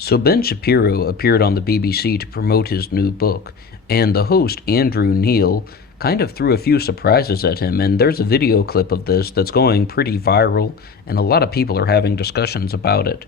So Ben Shapiro appeared on the BBC to promote his new book, and the host, Andrew Neil, kind of threw a few surprises at him, and there's a video clip of this that's going pretty viral, and a lot of people are having discussions about it.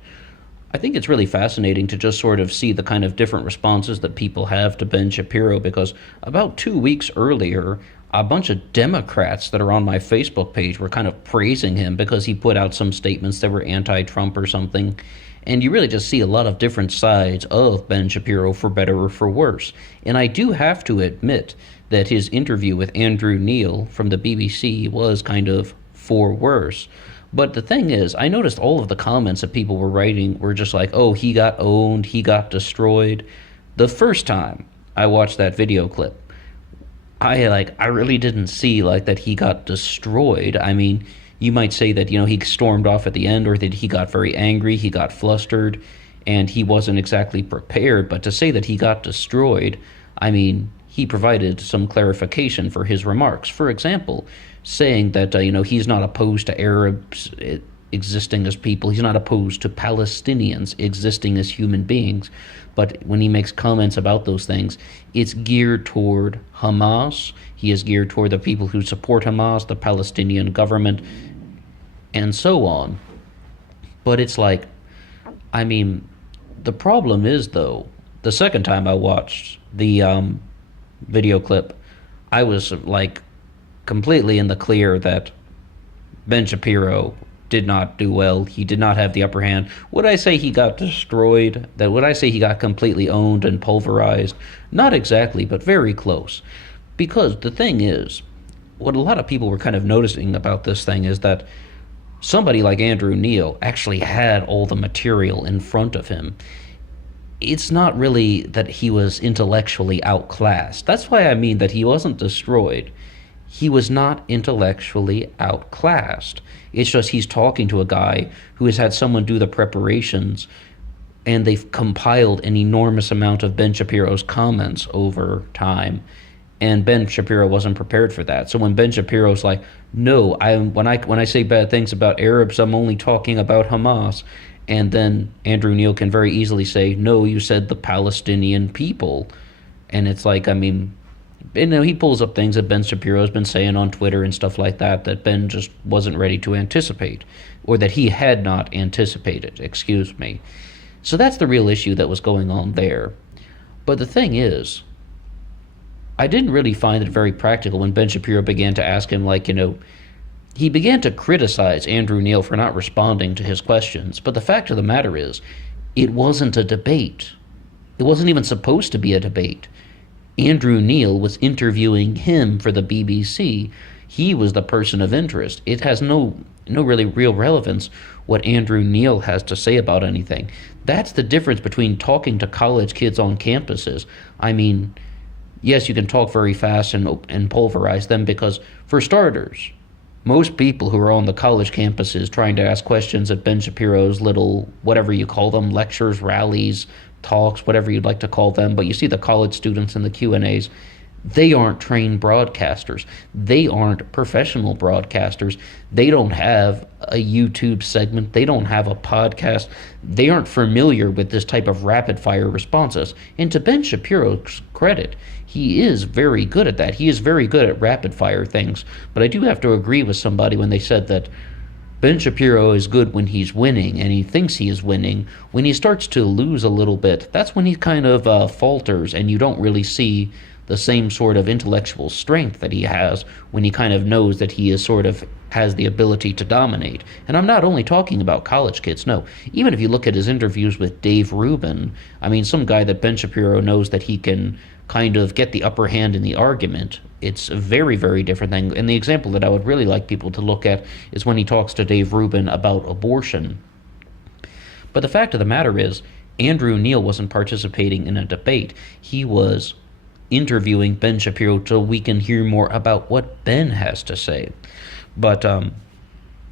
I think it's really fascinating to just sort of see the kind of different responses that people have to Ben Shapiro because about 2 weeks earlier, a bunch of Democrats that are on my Facebook page were kind of praising him because he put out some statements that were anti Trump or something. And you really just see a lot of different sides of Ben Shapiro, for better or for worse. And I do have to admit that his interview with Andrew Neil from the BBC was kind of for worse. But the thing is, I noticed all of the comments that people were writing were just like, oh, he got owned, he got destroyed. The first time I watched that video clip, I really didn't see like that he got destroyed. I mean, you might say that, he stormed off at the end, or that he got very angry, he got flustered, and he wasn't exactly prepared. But to say that he got destroyed, I mean, he provided some clarification for his remarks. For example, saying that he's not opposed to Arabs existing as people. He's not opposed to Palestinians existing as human beings. But when he makes comments about those things, it's geared toward Hamas. He is geared toward the people who support Hamas, the Palestinian government, and so on. But it's like, I mean, the problem is, though, the second time I watched the video clip, I was like completely in the clear that Ben Shapiro did not do well. He did not have the upper hand. Would I say he got destroyed? Would I say he got completely owned and pulverized? Not exactly, but very close. Because the thing is, what a lot of people were kind of noticing about this thing is that somebody like Andrew Neil actually had all the material in front of him. It's not really that he was intellectually outclassed. That's why I mean that he wasn't destroyed. He was not intellectually outclassed. It's just he's talking to a guy who has had someone do the preparations, and they've compiled an enormous amount of Ben Shapiro's comments over time. And Ben Shapiro wasn't prepared for that. So when Ben Shapiro's like, "No, when I say bad things about Arabs, I'm only talking about Hamas," and then Andrew Neil can very easily say, "No, you said the Palestinian people," and it's like, I mean, he pulls up things that Ben Shapiro's been saying on Twitter and stuff like that that Ben just wasn't ready to anticipate, or that he had not anticipated, excuse me. So that's the real issue that was going on there. But the thing is, I didn't really find it very practical when Ben Shapiro began to ask him, he began to criticize Andrew Neil for not responding to his questions. But the fact of the matter is, it wasn't a debate. It wasn't even supposed to be a debate. Andrew Neil was interviewing him for the BBC. He was the person of interest. It has no really real relevance what Andrew Neil has to say about anything. That's the difference between talking to college kids on campuses. I mean, yes, you can talk very fast and pulverize them because, for starters, most people who are on the college campuses trying to ask questions at Ben Shapiro's little, whatever you call them, lectures, rallies, talks, whatever you'd like to call them, but you see the college students in the Q&As, they aren't trained broadcasters. They aren't professional broadcasters. They don't have a YouTube segment. They don't have a podcast. They aren't familiar with this type of rapid-fire responses. And to Ben Shapiro's credit, he is very good at that. He is very good at rapid-fire things. But I do have to agree with somebody when they said that Ben Shapiro is good when he's winning, and he thinks he is winning. When he starts to lose a little bit, that's when he kind of falters, and you don't really see the same sort of intellectual strength that he has when he kind of knows that he is sort of has the ability to dominate. And I'm not only talking about college kids, no. Even if you look at his interviews with Dave Rubin, I mean, some guy that Ben Shapiro knows that he can kind of get the upper hand in the argument. It's a very, very different thing. And the example that I would really like people to look at is when he talks to Dave Rubin about abortion. But the fact of the matter is, Andrew Neil wasn't participating in a debate. He was interviewing Ben Shapiro so we can hear more about what Ben has to say. But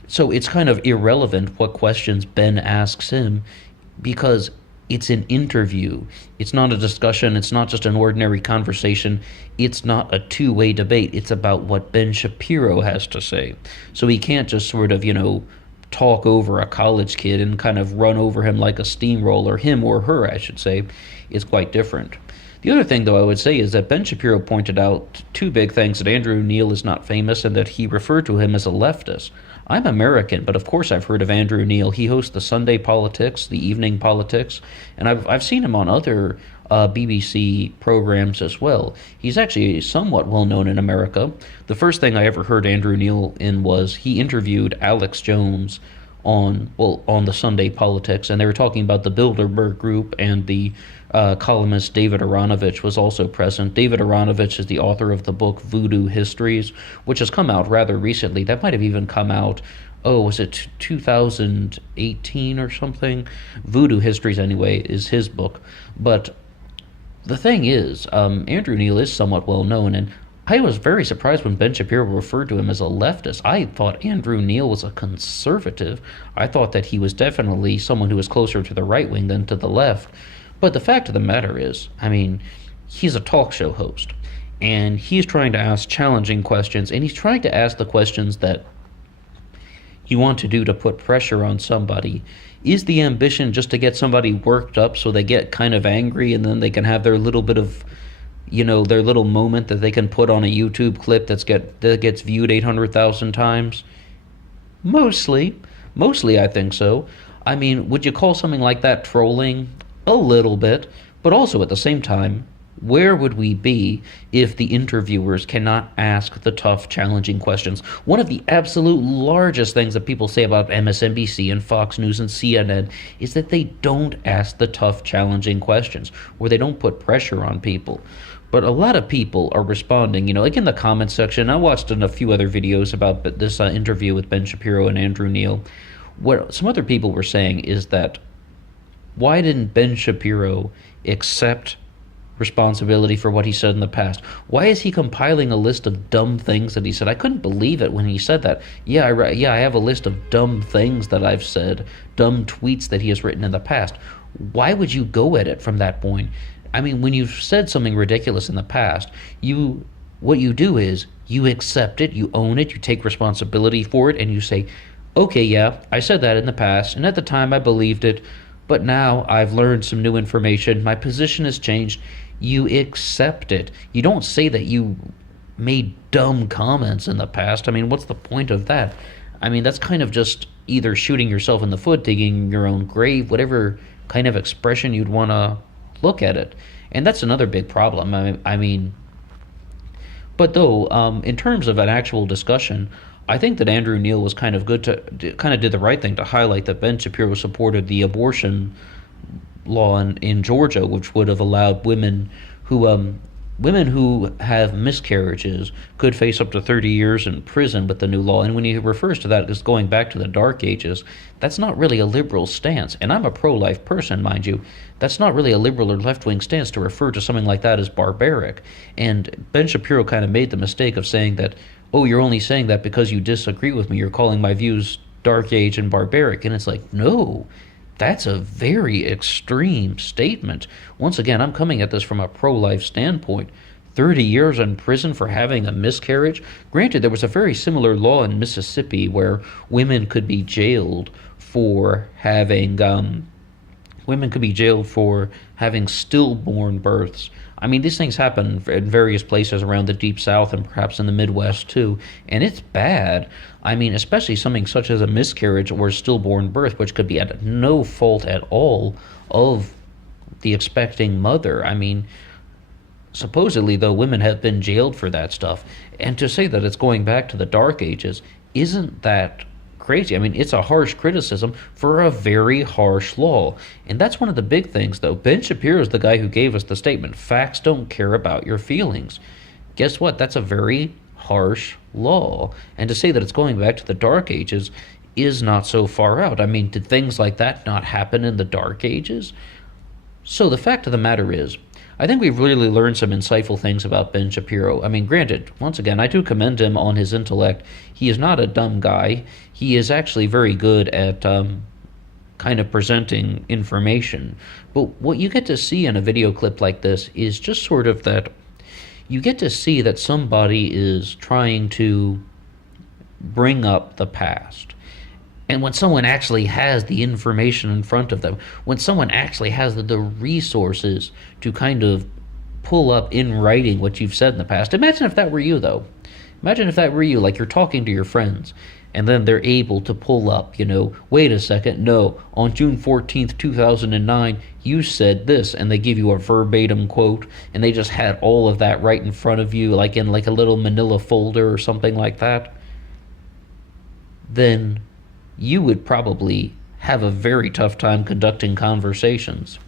so it's kind of irrelevant what questions Ben asks him because it's an interview. It's not a discussion. It's not just an ordinary conversation. It's not a two-way debate. It's about what Ben Shapiro has to say. So he can't just sort of, talk over a college kid and kind of run over him like a steamroller, him or her, I should say, is quite different. The other thing, though, I would say is that Ben Shapiro pointed out two big things: that Andrew Neil is not famous and that he referred to him as a leftist. I'm American, but of course I've heard of Andrew Neil. He hosts the Sunday Politics, the Evening Politics, and I've seen him on other BBC programs as well. He's actually somewhat well known in America. The first thing I ever heard Andrew Neil in was he interviewed Alex Jones on the Sunday Politics, and they were talking about the Bilderberg Group, and the columnist David Aronovich was also present. David Aronovich is the author of the book Voodoo Histories, which has come out rather recently. That might have even come out, was it 2018 or something? Voodoo Histories, anyway, is his book. But the thing is, Andrew Neil is somewhat well known, and I was very surprised when Ben Shapiro referred to him as a leftist. I thought Andrew Neil was a conservative. I thought that he was definitely someone who was closer to the right wing than to the left. But the fact of the matter is, I mean, he's a talk show host, and he's trying to ask challenging questions, and he's trying to ask the questions that you want to do to put pressure on somebody. Is the ambition just to get somebody worked up so they get kind of angry and then they can have their little bit of, their little moment that they can put on a YouTube clip that gets viewed 800,000 times? Mostly I think so. I mean, would you call something like that trolling? A little bit, but also at the same time, where would we be if the interviewers cannot ask the tough, challenging questions? One of the absolute largest things that people say about MSNBC and Fox News and CNN is that they don't ask the tough, challenging questions, or they don't put pressure on people. But a lot of people are responding, like in the comments section. I watched in a few other videos about this interview with Ben Shapiro and Andrew Neil. What some other people were saying is that, why didn't Ben Shapiro accept responsibility for what he said in the past? Why is he compiling a list of dumb things that he said? I couldn't believe it when he said that. I have a list of dumb things that I've said, dumb tweets that he has written in the past. Why would you go at it from that point? I mean, when you've said something ridiculous in the past, what you do is you accept it, you own it, you take responsibility for it, and you say, okay, yeah, I said that in the past, and at the time I believed it, but now I've learned some new information, my position has changed. You accept it. You don't say that you made dumb comments in the past. I mean, what's the point of that? I mean, that's kind of just either shooting yourself in the foot, digging your own grave, whatever kind of expression you'd want to look at it. And that's another big problem. I mean, but though, in terms of an actual discussion, I think that Andrew Neil was kind of good kind of did the right thing to highlight that Ben Shapiro supported the abortion law in Georgia, which would have allowed women who have miscarriages could face up to 30 years in prison with the new law. And when he refers to that as going back to the Dark Ages, that's not really a liberal stance. And I'm a pro-life person, mind you. That's not really a liberal or left-wing stance to refer to something like that as barbaric. And Ben Shapiro kind of made the mistake of saying that, oh, you're only saying that because you disagree with me. You're calling my views Dark Age and barbaric. And it's like, no, that's a very extreme statement. Once again, I'm coming at this from a pro-life standpoint. 30 years in prison for having a miscarriage? Granted, there was a very similar law in Mississippi where women could be jailed for having stillborn births. I mean, these things happen in various places around the Deep South and perhaps in the Midwest too, and it's bad. I mean, especially something such as a miscarriage or stillborn birth, which could be at no fault at all of the expecting mother. I mean, supposedly, though, women have been jailed for that stuff, and to say that it's going back to the Dark Ages, isn't that crazy? I mean, it's a harsh criticism for a very harsh law. And that's one of the big things, though. Ben Shapiro is the guy who gave us the statement, facts don't care about your feelings. Guess what? That's a very harsh law. And to say that it's going back to the Dark Ages is not so far out. I mean, did things like that not happen in the Dark Ages? So the fact of the matter is, I think we've really learned some insightful things about Ben Shapiro. I mean, granted, once again, I do commend him on his intellect. He is not a dumb guy. He is actually very good at kind of presenting information. But what you get to see in a video clip like this is just sort of that you get to see that somebody is trying to bring up the past. And when someone actually has the information in front of them, when someone actually has the resources to kind of pull up in writing what you've said in the past, imagine if that were you, though. Imagine if that were you, like you're talking to your friends, and then they're able to pull up, wait a second, no, on June 14th, 2009, you said this, and they give you a verbatim quote, and they just had all of that right in front of you, like in like a little manila folder or something like that, then you would probably have a very tough time conducting conversations.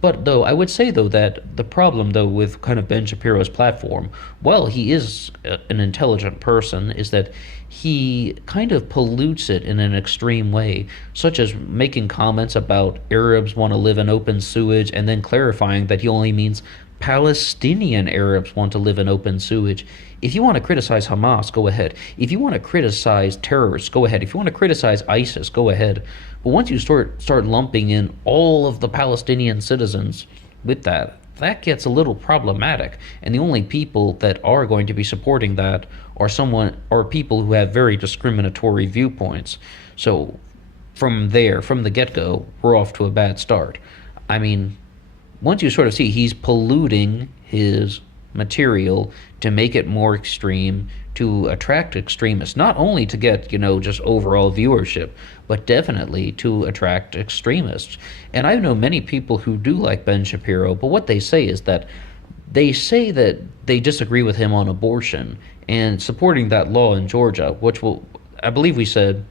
But though I would say though that the problem though with kind of Ben Shapiro's platform, while he is an intelligent person, is that he kind of pollutes it in an extreme way, such as making comments about Arabs want to live in open sewage and then clarifying that he only means Palestinian Arabs want to live in open sewage. If you want to criticize Hamas, go ahead. If you want to criticize terrorists, go ahead. If you want to criticize ISIS, go ahead. But once you start lumping in all of the Palestinian citizens with that gets a little problematic. And the only people that are going to be supporting that are people who have very discriminatory viewpoints. So from the get-go, we're off to a bad start. I mean, once you sort of see he's polluting his material to make it more extreme, to attract extremists, not only to get, just overall viewership, but definitely to attract extremists. And I know many people who do like Ben Shapiro, but what they say is that they disagree with him on abortion and supporting that law in Georgia, which I believe we said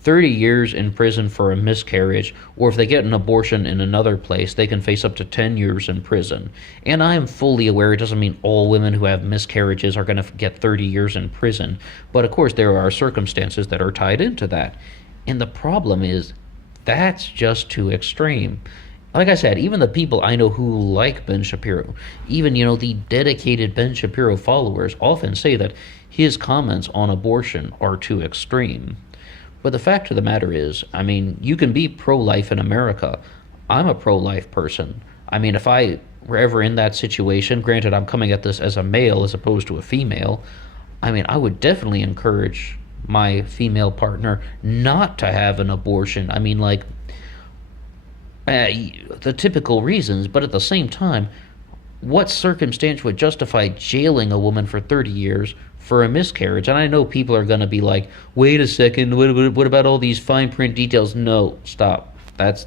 30 years in prison for a miscarriage, or if they get an abortion in another place, they can face up to 10 years in prison. And I am fully aware it doesn't mean all women who have miscarriages are going to get 30 years in prison. But of course, there are circumstances that are tied into that. And the problem is, that's just too extreme. Like I said, even the people I know who like Ben Shapiro, even, the dedicated Ben Shapiro followers often say that his comments on abortion are too extreme. But the fact of the matter is, I mean, you can be pro-life in America. I'm a pro-life person. I mean, if I were ever in that situation, granted I'm coming at this as a male as opposed to a female, I mean, I would definitely encourage my female partner not to have an abortion. I mean, like, the typical reasons, but at the same time, what circumstance would justify jailing a woman for 30 years for a miscarriage? And I know people are going to be like, wait a second, what about all these fine print details? No, stop. That's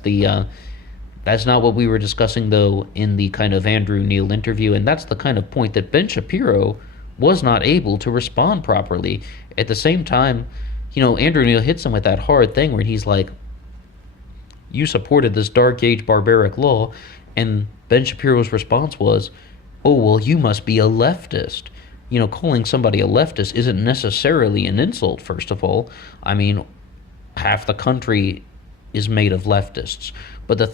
not what we were discussing, though, in the kind of Andrew Neil interview, and that's the kind of point that Ben Shapiro was not able to respond properly. At the same time, Andrew Neil hits him with that hard thing where he's like, you supported this dark age barbaric law, and Ben Shapiro's response was, oh, well, you must be a leftist. Calling somebody a leftist isn't necessarily an insult, first of all. I mean, half the country is made of leftists. But the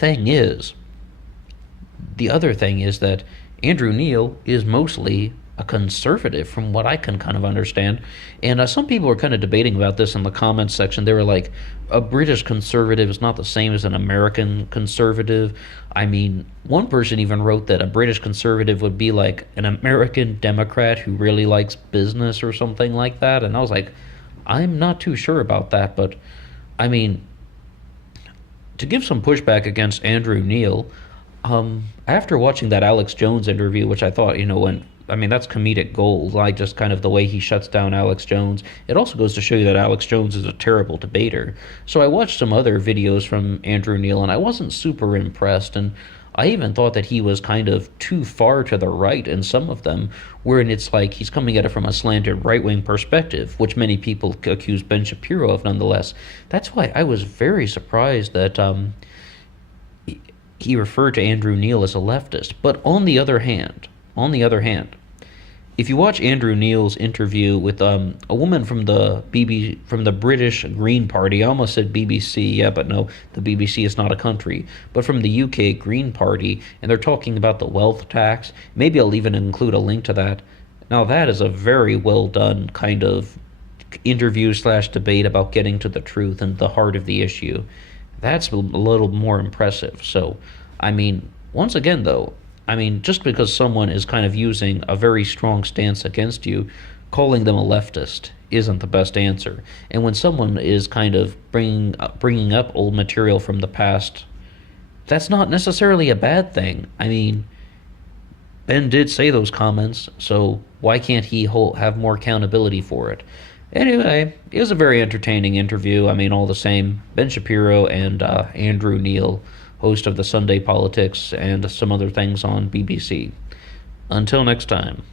other thing is that Andrew Neil is mostly a conservative, from what I can kind of understand. And some people are kind of debating about this in the comments section. They were like, a British conservative is not the same as an American conservative. I mean, one person even wrote that a British conservative would be like an American Democrat who really likes business or something like that. And I was like, I'm not too sure about that. But, I mean, to give some pushback against Andrew Neil, after watching that Alex Jones interview, which I thought, that's comedic gold, like just kind of the way he shuts down Alex Jones. It also goes to show you that Alex Jones is a terrible debater. So I watched some other videos from Andrew Neil, and I wasn't super impressed, and I even thought that he was kind of too far to the right in some of them, wherein it's like he's coming at it from a slanted right-wing perspective, which many people accuse Ben Shapiro of nonetheless. That's why I was very surprised that he referred to Andrew Neil as a leftist. But on the other hand, if you watch Andrew Neil's interview with a woman from the British Green Party, I almost said BBC, yeah, but no, the BBC is not a country, but from the UK Green Party, and they're talking about the wealth tax. Maybe I'll even include a link to that. Now that is a very well done kind of interview/debate about getting to the truth and the heart of the issue. That's a little more impressive. So, I mean, once again though, just because someone is kind of using a very strong stance against you, calling them a leftist isn't the best answer. And when someone is kind of bringing up old material from the past, that's not necessarily a bad thing. I mean, Ben did say those comments, so why can't he have more accountability for it? Anyway, it was a very entertaining interview. I mean, all the same, Ben Shapiro and Andrew Neil, host of the Sunday Politics and some other things on BBC. Until next time.